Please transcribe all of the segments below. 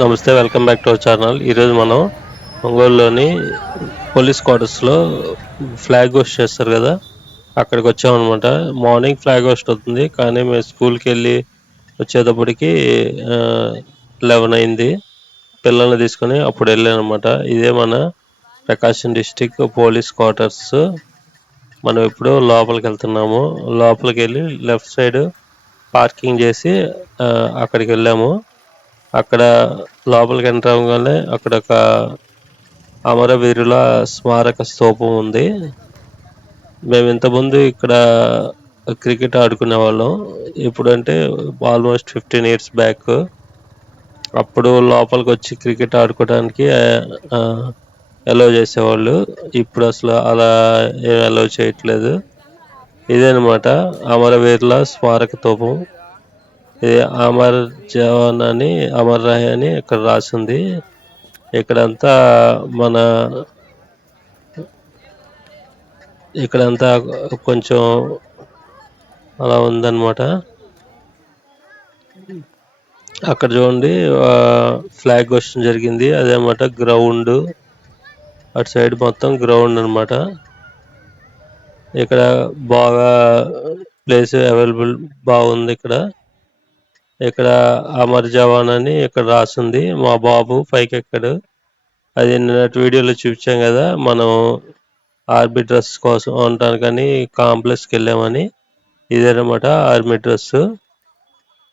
నమస్తే, welcome back to our channel. ఈరోజు మనం ఒంగోలులోని పోలీస్ క్వార్టర్స్లో ఫ్లాగ్ హోస్ట్ చేస్తారు కదా, అక్కడికి వచ్చామన్నమాట. మార్నింగ్ ఫ్లాగ్ హోస్ట్ అవుతుంది, కానీ మేము స్కూల్కి వెళ్ళి వచ్చేటప్పటికి 11 అయింది. పిల్లల్ని తీసుకొని అప్పుడు వెళ్ళానమాట. ఇదే మన ప్రకాశం డిస్టిక్ పోలీస్ క్వార్టర్స్. మనం ఇప్పుడు లోపలికి వెళ్తున్నాము. లోపలికి వెళ్ళి లెఫ్ట్ సైడ్ పార్కింగ్ చేసి అక్కడికి వెళ్ళాము. అక్కడ లోపలికి ఎంటర్ అవ్వగానే అక్కడ ఒక అమరవీరుల స్మారక స్తూపం ఉంది. మేము ఇంతకుముందు ఇక్కడ క్రికెట్ ఆడుకునే వాళ్ళం. ఇప్పుడంటే ఆల్మోస్ట్ 15 years బ్యాక్. అప్పుడు లోపలికి వచ్చి క్రికెట్ ఆడుకోవడానికి అలౌ చేసేవాళ్ళు. ఇప్పుడు అసలు అలా ఏం అలౌ చేయట్లేదు. ఇదేనమాట అమరవీరుల స్మారక స్తూపం. ఇది అమర్ జవాన్ అని, అమర్ రహే అని ఇక్కడ రాసింది. ఇక్కడంతా కొంచెం అలా ఉందన్నమాట. అక్కడ చూడండి, ఫ్లాగ్ హోస్టింగ్ జరిగింది. అదేమాట గ్రౌండ్, అటు సైడ్ మొత్తం గ్రౌండ్ అనమాట. ఇక్కడ బాగా ప్లేస్ అవైలబుల్ బాగుంది. ఇక్కడ అమర్ జవాన్ అని ఇక్కడ రాసింది. మా బాబు పైకి ఎక్కాడు. అది నిన్నటి వీడియోలో చూపించాం కదా, మనం ఆర్మీ డ్రెస్ కోసం ఉండటానికని కాంప్లెక్స్కి వెళ్ళామని. ఇదేనమాట ఆర్మీ డ్రెస్.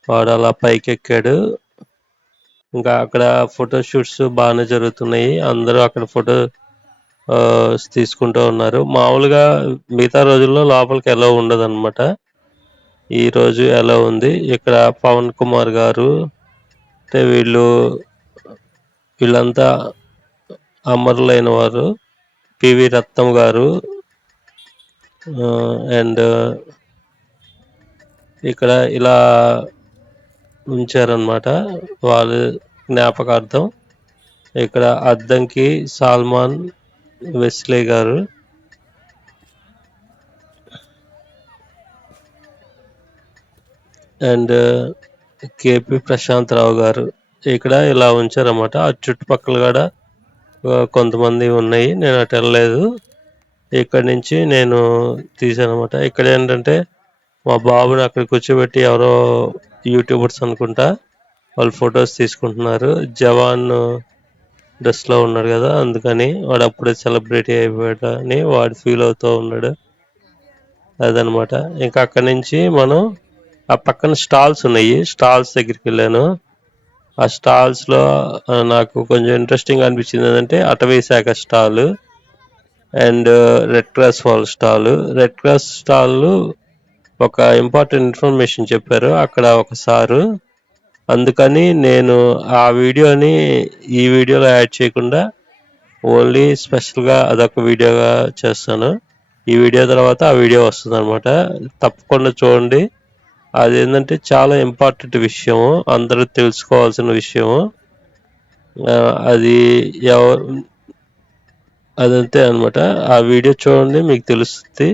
వాడు అలా పైకి ఎక్కాడు. ఇంకా అక్కడ ఫోటో షూట్స్ బాగానే జరుగుతున్నాయి. అందరూ అక్కడ ఫోటో తీసుకుంటూ ఉన్నారు. మామూలుగా మిగతా రోజుల్లో లోపలికి ఎలా ఉండదు అనమాట. ఈ రోజు ఎలా ఉంది. ఇక్కడ పవన్ కుమార్ గారు, అంటే వీళ్ళంతా అమరులైన వారు. పివి రత్నం గారు అండ్ ఇక్కడ ఇలా ఉంచారనమాట వాళ్ళ జ్ఞాపకార్థం. ఇక్కడ అద్దంకి సల్మాన్ వెస్లీ గారు, అండ్ కేపీ ప్రశాంత్ రావు గారు ఇక్కడ ఇలా ఉంచారన్నమాట. ఆ చుట్టుపక్కల కూడా కొంతమంది ఉన్నాయి. నేను అటు వెళ్ళలేదు. ఇక్కడ నుంచి నేను తీసాను అనమాట. ఇక్కడ ఏంటంటే మా బాబుని అక్కడ కూర్చోబెట్టి ఎవరో యూట్యూబర్స్ అనుకుంటా వాళ్ళు ఫొటోస్ తీసుకుంటున్నారు. జవాన్ డ్రెస్లో ఉన్నాడు కదా, అందుకని వాడు అప్పుడే సెలబ్రిటీ అయిపోయాడు అని వాడు ఫీల్ అవుతూ ఉన్నాడు. అదనమాట. ఇంకా అక్కడి నుంచి మనం ఆ పక్కన స్టాల్స్ ఉన్నాయి. స్టాల్స్ దగ్గరికి వెళ్ళాను. ఆ స్టాల్స్లో నాకు కొంచెం ఇంట్రెస్టింగ్ అనిపించింది ఏంటంటే అటవీ శాఖ స్టాల్ అండ్ రెడ్ క్రాస్ వాళ్ళ స్టాల్. రెడ్ క్రాస్ స్టాల్ ఒక ఇంపార్టెంట్ ఇన్ఫర్మేషన్ చెప్పారు అక్కడ ఒకసారి. అందుకని నేను ఆ వీడియోని ఈ వీడియోలో యాడ్ చేయకుండా ఓన్లీ స్పెషల్గా అదొక వీడియోగా చేస్తాను. ఈ వీడియో తర్వాత ఆ వీడియో వస్తుంది అనమాట. తప్పకుండా చూడండి. అదేంటంటే చాలా ఇంపార్టెంట్ విషయం, అందరూ తెలుసుకోవాల్సిన విషయం. అదంతే అనమాట. ఆ వీడియో చూడండి, మీకు తెలుస్తుంది.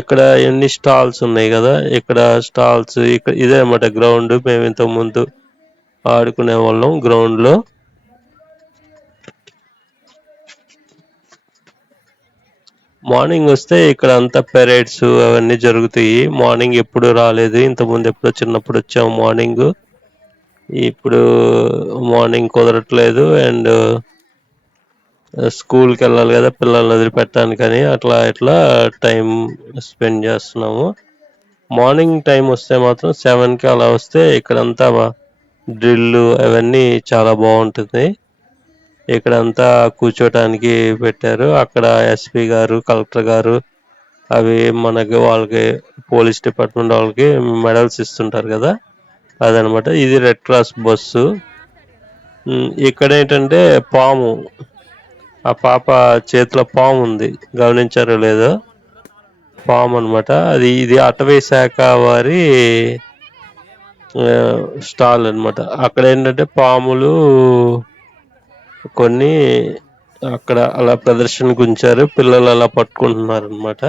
ఇక్కడ ఎన్ని స్టాల్స్ ఉన్నాయి కదా, ఇక్కడ స్టాల్స్. ఇక్కడ ఇదే అనమాట గ్రౌండ్. మేము ఇంతకు ముందు ఆడుకునే వాళ్ళం గ్రౌండ్లో. మార్నింగ్ వస్తే ఇక్కడ అంతా పెరేడ్స్ అవన్నీ జరుగుతాయి. మార్నింగ్ ఎప్పుడు రాలేదు, ఇంతకుముందు ఎప్పుడో చిన్నప్పుడు వచ్చాము మార్నింగ్. ఇప్పుడు మార్నింగ్ కుదరట్లేదు. అండ్ స్కూల్కి వెళ్ళాలి కదా పిల్లల్ని వదిలిపెట్టడానికని అట్లా టైం స్పెండ్ చేస్తున్నాము. మార్నింగ్ టైం వస్తే మాత్రం 7కి అలా వస్తే ఇక్కడంతా డ్రిల్ అవన్నీ చాలా బాగుంటుంది. ఇక్కడంతా కూర్చోటానికి పెట్టారు. అక్కడ ఎస్పీ గారు, కలెక్టర్ గారు అవి వాళ్ళకి పోలీస్ డిపార్ట్మెంట్ వాళ్ళకి మెడల్స్ ఇస్తుంటారు కదా, అదనమాట. ఇది రెడ్ క్రాస్ బస్సు. ఇక్కడ ఏంటంటే పాము, ఆ పాప చేతిలో పాము ఉంది, గమనించారో లేదో. పాము అనమాట. ఇది అటవీ శాఖ వారి స్టాల్ అనమాట. అక్కడ ఏంటంటే పాములు కొన్ని అక్కడ అలా ప్రదర్శనకు ఉంచారు. పిల్లలు అలా పట్టుకుంటున్నారు అనమాట.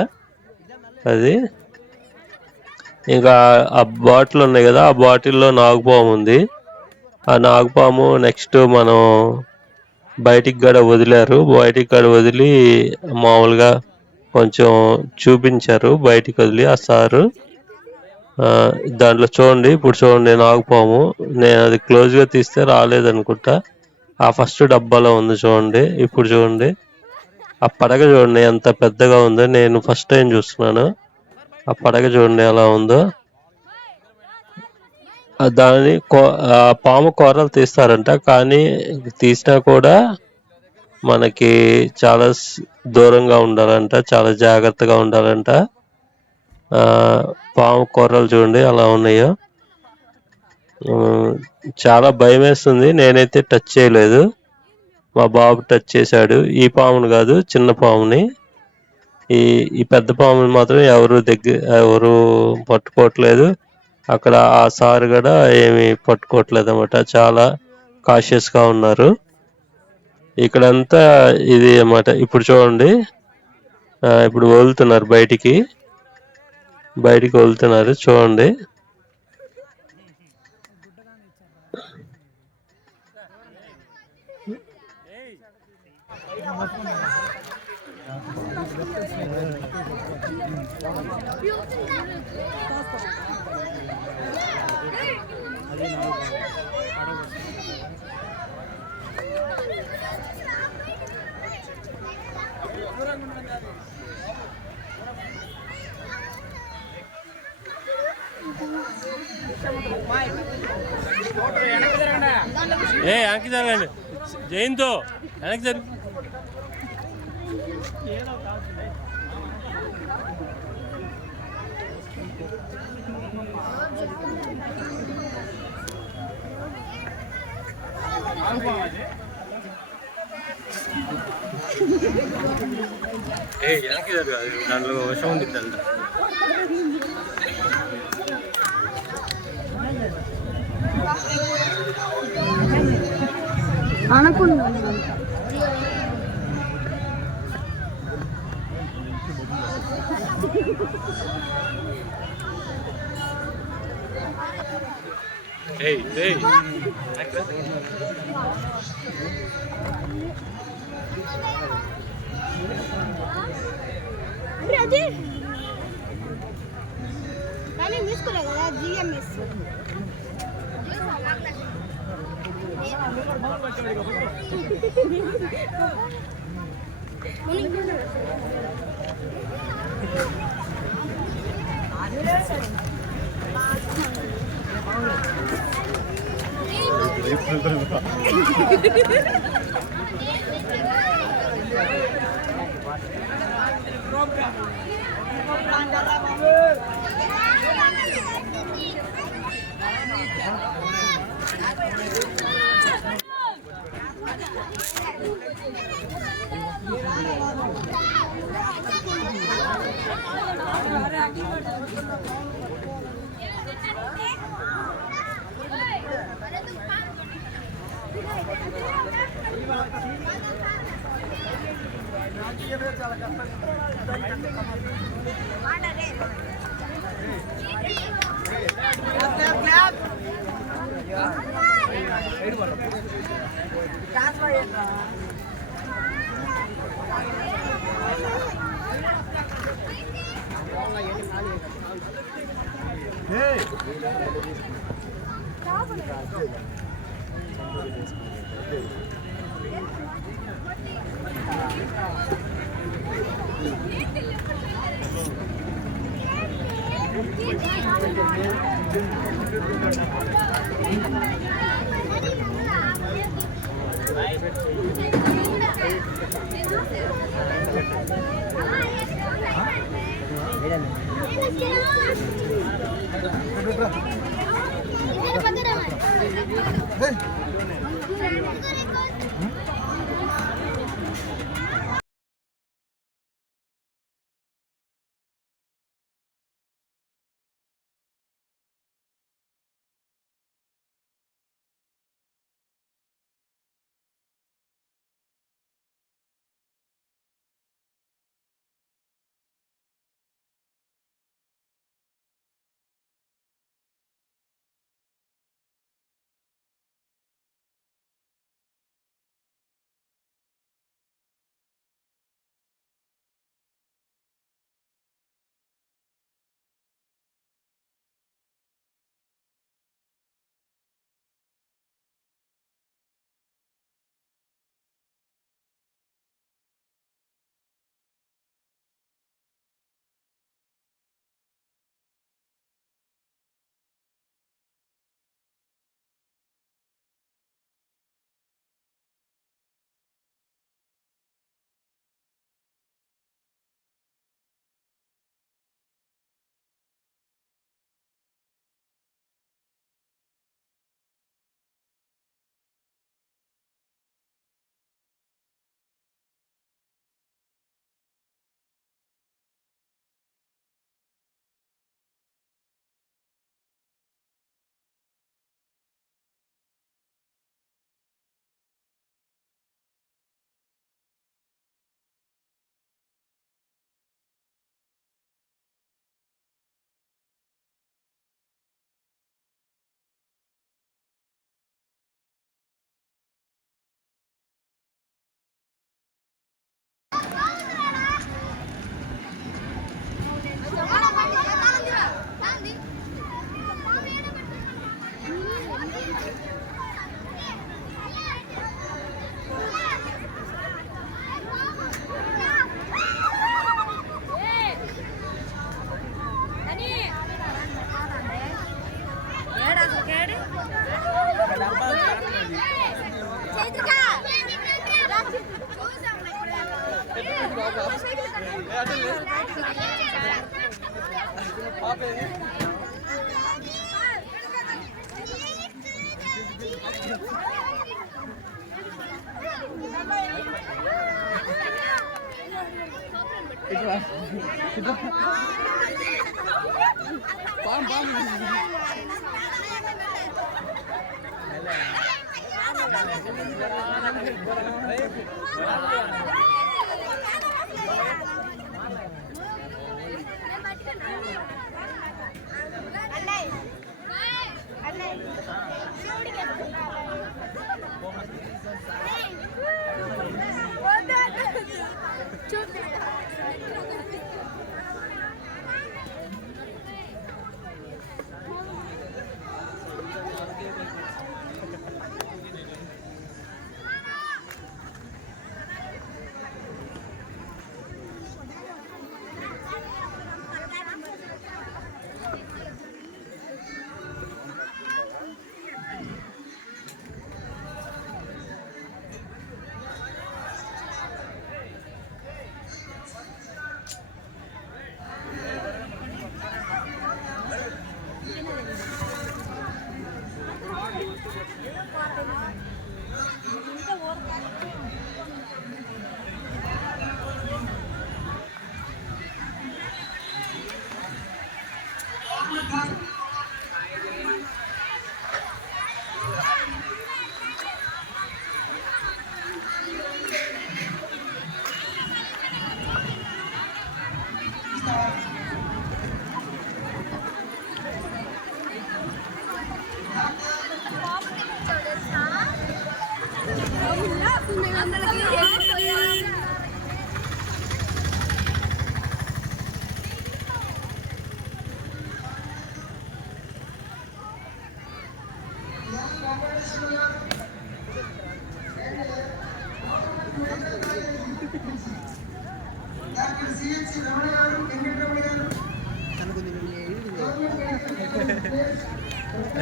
అది ఇంకా ఆ బాటిల్ ఉన్నాయి కదా, ఆ బాటిల్లో నాగుపాము ఉంది. ఆ నాగుపాము నెక్స్ట్ మనం బయటికి కూడా వదిలారు. బయటికి కూడా వదిలి మామూలుగా కొంచెం చూపించారు బయటికి వదిలి ఆ సారు. దాంట్లో చూడండి, ఇప్పుడు చూడండి నాగుపాము. నేను అది క్లోజ్గా తీస్తే రాలేదనుకుంటా. ఆ ఫస్ట్ డబ్బాలో ఉంది చూడండి. ఇప్పుడు చూడండి ఆ పడగ చూడండి ఎంత పెద్దగా ఉందో. నేను ఫస్ట్ టైం చూస్తున్నాను. ఆ పడగ చూడండి ఎలా ఉందో. దాని పాము కూరలు తీస్తారంట, కానీ తీసినా కూడా మనకి చాలా దూరంగా ఉండాలంట, చాలా జాగ్రత్తగా ఉండాలంట. పాము కూరలు చూడండి ఎలా ఉన్నాయో. చాలా భయం వేస్తుంది. నేనైతే టచ్ చేయలేదు, మా బాబు టచ్ చేశాడు. ఈ పాముని కాదు, చిన్న పాముని. ఈ పెద్ద పాముని మాత్రం ఎవరు పట్టుకోవట్లేదు. అక్కడ ఆ సార్ కూడా ఏమి పట్టుకోవట్లేదు అన్నమాట. చాలా కాషియస్గా ఉన్నారు ఇక్కడంతా. ఇది అన్నమాట. ఇప్పుడు చూడండి, ఇప్పుడు వదులుతున్నారు బయటికి వదులుతున్నారు చూడండి. వెనక్కి జరగండి, జయంతో వెనక్కి జరుగు. వెనక్కి జరుగు, దాంట్లో విషం ఉంది. అనుకున్నా కానీ తీసుకోలే కదా జిఎంఎస్.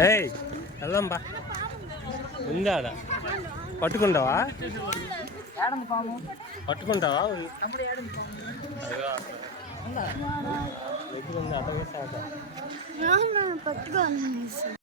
ఏయ్ వెళ్దాం బా ఉందా ఆడ పట్టుకుంటావా పట్టుకుంటావా దగ్గర ఉంది అట్ట పట్టుకోవాలి